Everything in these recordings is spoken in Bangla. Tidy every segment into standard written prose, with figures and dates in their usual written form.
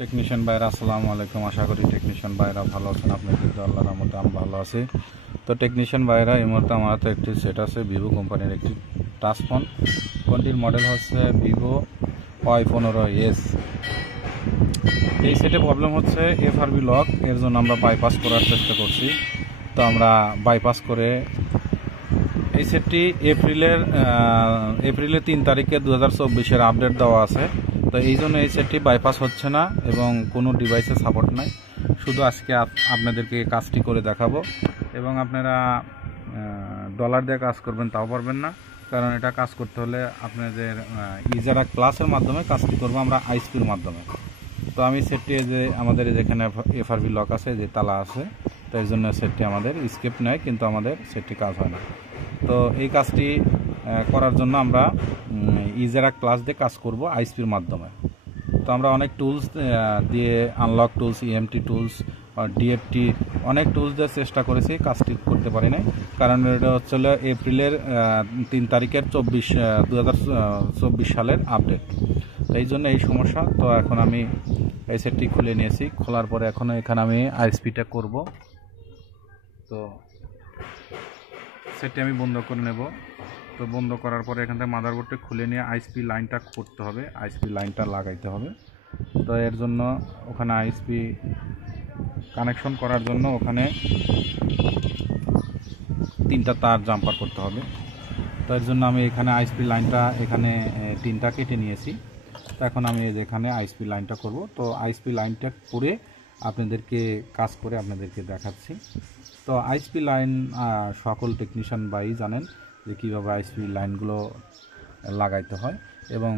টেকনিশিয়ান ভাইরা আসসালামু আলাইকুম। আশা করি টেকনিশিয়ান ভাইরা ভালো আছেন। আপনাদের তো আল্লাহর রহমতে আমি ভালো আছি। তো টেকনিশিয়ান ভাইরা এই মুহূর্তে আমার হাতে একটি সেট আছে ভিভো কোম্পানির একটি টাচ ফোন। ফোনটির মডেল হচ্ছে ভিভো Y15s। এই সেটে প্রবলেম হচ্ছে এফআরবি লক, এর জন্য আমরা বাইপাস করার চেষ্টা করছি। তো আমরা বাইপাস করে এই সেটটি এপ্রিলের 3 তারিখে 2024-এর আপডেট দেওয়া আছে। তো এই জন্য এই সেটটি বাইপাস হচ্ছে না এবং কোনো ডিভাইসে সাপোর্ট নাই। শুধু আজকে আপনাদেরকে কাজটি করে দেখাবো এবং আপনারা ডলার দিয়ে কাজ করবেন তাও পারবেন না, কারণ এটা কাজ করতে হলে আপনাদের ইজারা ক্লাসের মাধ্যমে কাজটি করবো আমরা আইএসপির মাধ্যমে। তো আমি সেটটি যে আমাদের যেখানে এফআরবি লক আছে, যে তালা আছে, তো এর জন্য সেটটি আমাদের স্কেপ নেয়, কিন্তু আমাদের সেটটি কাজ হয় না। তো এই কাজটি করার জন্য আমরা ইজারা ক্লাস দিয়ে কাজ করব আইএসপির মাধ্যমে। তো আমরা অনেক টুলস দিয়ে, unlock tools, EMT tools, DFT, অনেক টুলস দিয়ে চেষ্টা করেছি, কাজটি করতে পারি নাই। কারণ এটা হচ্ছে এপ্রিলের 3 তারিখের 2024 সালের আপডেট। তো এই জন্য এই সমস্যা। তো এখন আমি এই সেটটি খুলে নিয়েছি, খোলার পরে এখন এখানে আমি আইএসপিটা করব। তো সেটটি আমি বন্ধ করে নেব। তো বন্ধ করার পরে এখান থেকে মাদারবোর্ডটা খুলে নিয়ে আইএসপি লাইনটা করতে হবে, আইএসপি লাইনটা লাগাইতে হবে। তো এর জন্য ওখানে আইএসপি কানেকশন করার জন্য ওখানে 3টা তার জাম্পার করতে হবে। তো এর জন্য আমি এখানে আইএসপি লাইনটা এখানে 3টা কেটে নিয়েছি। তো এখন আমি এখানে আইএসপি লাইনটা করব। তো আইএসপি লাইনটা করে আপনাদেরকে কাজ করে আপনাদেরকে দেখাচ্ছি। তো আইএসপি লাইন সকল টেকনিশিয়ান ভাই জানেন যে কীভাবে আইএসপি লাইনগুলো লাগাইতে হয়, এবং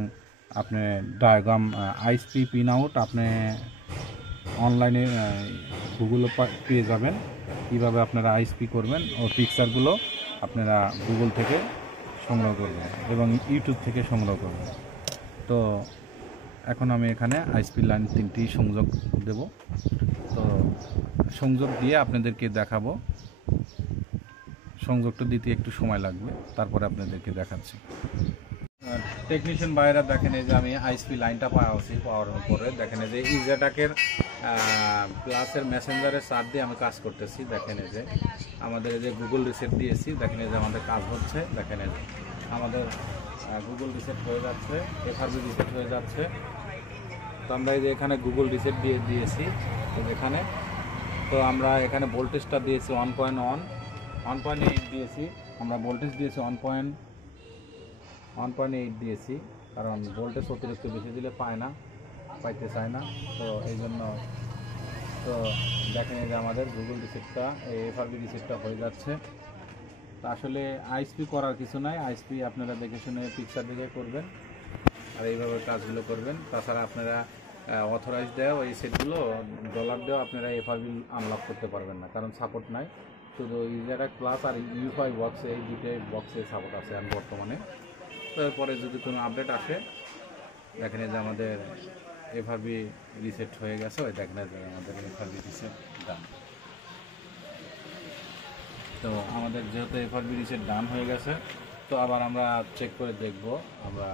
আপনি ডায়াগ্রাম আইএসপি পিন আউট আপনি অনলাইনে গুগলে পেয়ে যাবেন, কীভাবে আপনারা আইএসপি করবেন ও পিকচারগুলো আপনারা গুগল থেকে সংগ্রহ করবেন এবং ইউটিউব থেকে সংগ্রহ করবেন। তো এখন আমি এখানে আইএসপি লাইন 3টি সংযোগ দেব। তো সংযোগ দিয়ে আপনাদেরকে দেখাবো। সংযোগটা দিতে একটু সময় লাগবে, তারপরে আপনাদেরকে দেখাচ্ছি। টেকনিশিয়ান ভাইরা দেখেন এই যে আমি আইএসপি লাইনটা পাওয়ার পরে দেখেন এই যে ইজাটাকের প্লাসের মেসেঞ্জারের সার দিয়ে আমি কাজ করতেছি। দেখেন এই যে আমাদের এই যে গুগল রিসেট দিয়েছি, দেখেন এই যে আমাদের কাজ হচ্ছে। দেখেন এই যে আমাদের গুগল রিসেট হয়ে যাচ্ছে, এফআরবি রিসেট হয়ে যাচ্ছে। তো আমরা এই যে এখানে গুগল রিসেট দিয়েছি এখানে। তো আমরা এখানে ভোল্টেজটা দিয়েছি 1.8 দিয়েছি। আমরা ভোল্টেজ দিয়েছি 1.8 দিয়েছি, কারণ ভোল্টেজ অতিরিক্ত বেশি দিলে পাইতে চায় না। তো এই জন্য তো দেখেন যে আমাদের গুগল রিসেটটা, এফআরবি রিসেটটা হয়ে যাচ্ছে। তো আসলে আইএসপি করার কিছু নাই, আইএসপি আপনারা দেখে শুনে পিকচার দেখে করবেন আর এইভাবে কাজগুলো করবেন। তাছাড়া আপনারা অথরাইজ দেওয়া এই সেটগুলো ডলার দেওয়া আপনারা এফআরবি আনলক করতে পারবেন না, কারণ সাপোর্ট নাই। শুধু ইজারা ক্লাস আর ইউফাই বক্সে, এই দুটোই বক্সে সাপোর্ট আছে আর বর্তমানে। তো এরপরে যদি কোনো আপডেট আসে, দেখেন যে আমাদের এফআরবি রিসেট হয়ে গেছে। ওই দেখেন যে আমাদের এফআরবি রিসেট ডান। তো আমাদের যেহেতু এফআরবি রিসেট ডান হয়ে গেছে, তো আবার আমরা চেক করে দেখব, আমরা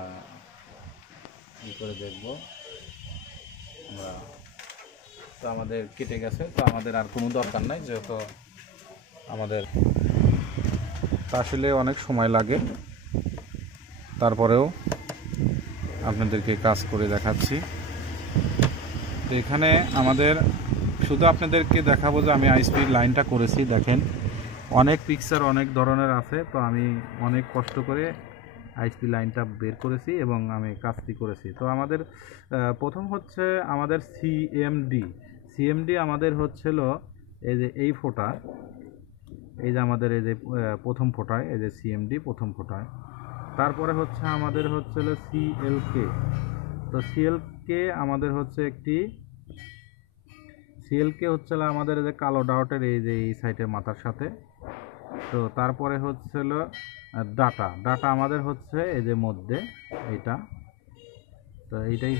তো আমাদের কেটে গেছে। তো আমাদের আর কোনো দরকার নাই, যেহেতু আমাদের আসলে অনেক সময় লাগে, তারপরেও আপনাদেরকে কাজ করে দেখাচ্ছি। তো এখানে আমাদের শুধু আপনাদেরকে দেখাবো যে আমি আইএসপি লাইনটা করেছি। দেখেন অনেক পিকচার অনেক ধরনের আছে, তো আমি অনেক কষ্ট করে আইএসপি লাইনটা বের করেছি এবং আমি কাজটি করেছি। তো আমাদের প্রথম হচ্ছে আমাদের সিএমডি আমাদের হচ্ছিল এই যে এই ফোটা, এই যে আমাদের এই যে প্রথম ফোটায় এই যে সিএমডি প্রথম ফোটায়। তারপরে হচ্ছে আমাদের হচ্ছিল সিএলকে। তো সিএলকে আমাদের হচ্ছে হচ্ছিল আমাদের এই যে কালো ডাউটের এই যে এই সাইডের মাথার সাথে। তো তারপরে হচ্ছিল ডাটা আমাদের হচ্ছে এই যে মধ্যে এইটা। তো এইটাই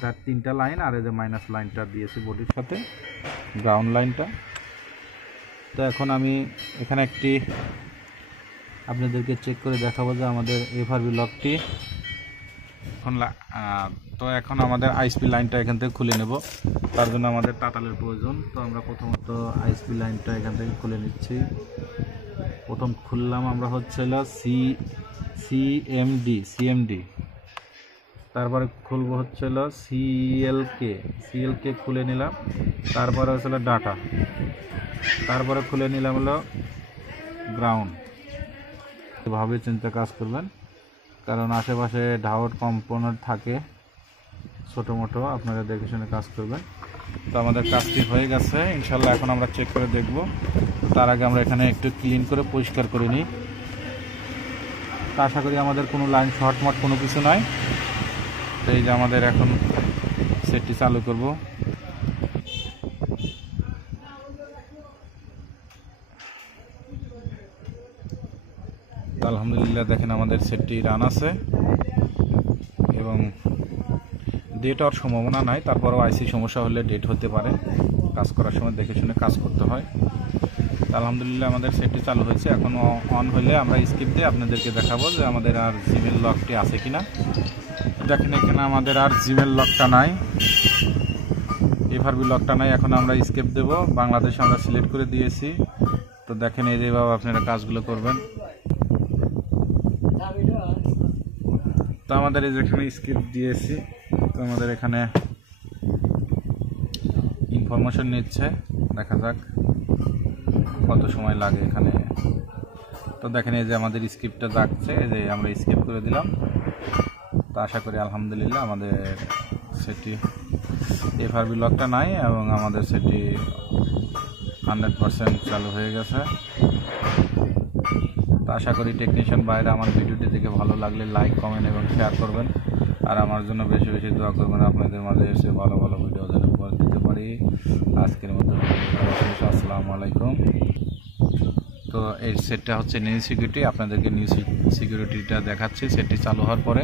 তার 3টা লাইন, আর এই যে মাইনাস লাইনটা দিয়েছি বডির সাথে, গ্রাউন্ড লাইনটা। তো এখন আমি এখানে একটি আপনাদেরকে চেক করে দেখাবো যে আমাদের এফআরবি লকটি এখন আমাদের আইএসপি লাইনটা এখান থেকে খুলে নেব। তার জন্য আমাদের তাতালের প্রয়োজন। তো আমরা প্রথমত আইএসপি লাইনটা এখান থেকে খুলে নিচ্ছি। প্রথম খুললাম আমরা হচ্ছে সিএমডি, তারপরে খুলবো হচ্ছে সিএলকে খুলে নিলাম। তারপরে হচ্ছে ডাটা, তারপরে খুলে নিলাম হলো গ্রাউন্ড। এভাবে চিন্তা কাজ করবেন, কারণ আশেপাশে ডাউট কম্পোনেন্ট থাকে ছোটো মোটো, আপনারা দেখে শুনে কাজ করবেন। তো আমাদের কাজটি হয়ে গেছে ইনশাল্লাহ। এখন আমরা চেক করে দেখব। তার আগে আমরা এখানে একটু ক্লিন করে পরিষ্কার করে নিই। তো আশা করি আমাদের কোনো লাইন শর্টমট কোনো কিছু নাই। তো এই যে আমাদের এখন সেটটি চালু করব। আলহামদুলিল্লাহ দেখেন আমাদের সেটটি রান আছে এবং ডেট হওয়ার সম্ভাবনা নাই। তারপরেও আইসি সমস্যা হলে ডেট হতে পারে, কাজ করার সময় দেখে শুনে কাজ করতে হয়। আলহামদুলিল্লাহ আমাদের সেটটি চালু হয়েছে। এখন অন হলে আমরা স্কিপ দিয়ে আপনাদেরকে দেখাবো যে আমাদের আর জিমেল লকটি আছে কিনা। দেখেন এখানে আমাদের আর জিমেল লকটা নাই, এফআরবি লকটা নাই। এখন আমরা স্কিপ দেব। বাংলাদেশ আমরা সিলেক্ট করে দিয়েছি। তো দেখেন এই যেভাবে আপনারা কাজগুলো করবেন। তো আমাদের এই যেখানে স্কিপ দিয়েছি, তো আমাদের এখানে ইনফরমেশন নিচ্ছে, দেখা যাক কত সময় লাগে এখানে। তো দেখেন এই যে আমাদের স্কিপটা যাচ্ছে, এই যে আমরা স্কিপ করে দিলাম। তো আশা করি আলহামদুলিল্লাহ আমাদের সেটি এফআরবি লকটা নাই এবং আমাদের সেটি 100% চালু হয়ে গেছে। তো আশা করি টেকনিশিয়ান বাইরে আমার ভিডিওটি দেখে ভালো লাগলে লাইক, কমেন্ট এবং শেয়ার করবেন। আর আমার জন্য বেশি বেশি দোয়া করবেন, আপনাদের মাঝে এসে ভালো ভালো ভিডিও যেন উপহার দিতে পারি। আজকের মতো আসসালামু আলাইকুম। তো এই সেটটা হচ্ছে নিউ সিকিউরিটি, আপনাদেরকে নিউ সিকিউরিটিটা দেখাচ্ছি সেটটি চালু হওয়ার পরে।